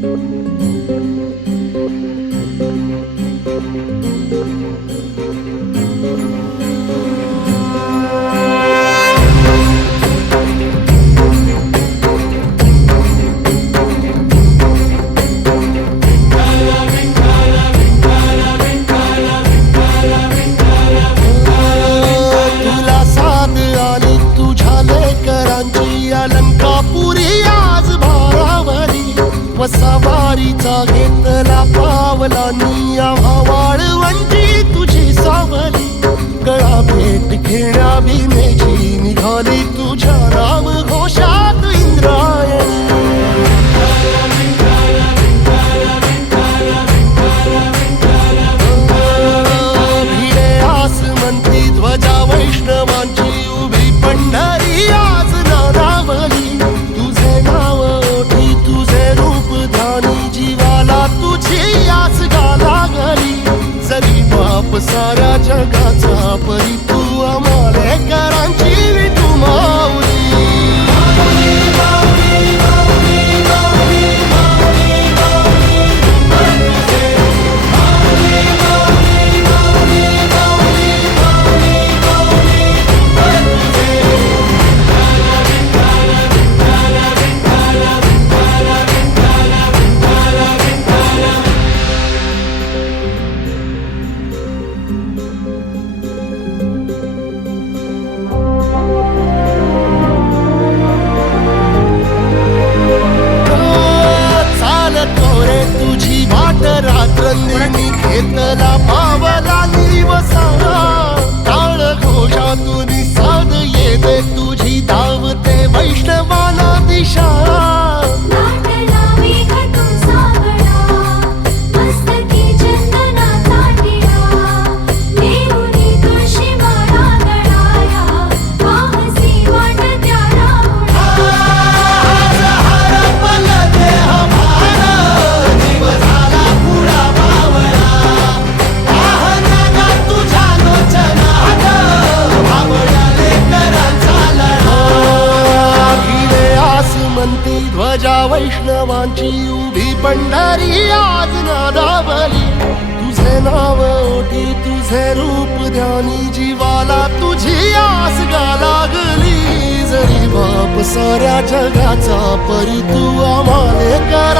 तुला साथ आली तुझ्या लेकरांची अलंकापुरी आज भारावली वसावारीचा घेतला पावलांनी आम्हा वाळवंटी तुझी सावली गळा भेट घेण्या भीमेची निघाली तुझ्या राम घोषात इंद्रायणी भिडे आसमंती ध्वजा वैष्णवांची उभी पंढरी आज नारावली तुझे नाव ओठी तुझे रूप ध्यानी जीवाला तुझी आस गाला गली जरी बाप साऱ्या जगाचा परी तू आम्हाले करांची विठू माऊली तुझी वाट रात्रंदिनी घेतला पावला निवसा टाळ घोषातून साध येते तुझी धावते वैष्णवाला दिशा ध्वजा वैष्णवांची उभी पंढरी आज नादावली तुझे नाव ओठी तुझे रूप ध्यानी जीवाला तुझी आस गा लागली जरी बाप साऱ्या जगाचा परी तू आम्हाले कर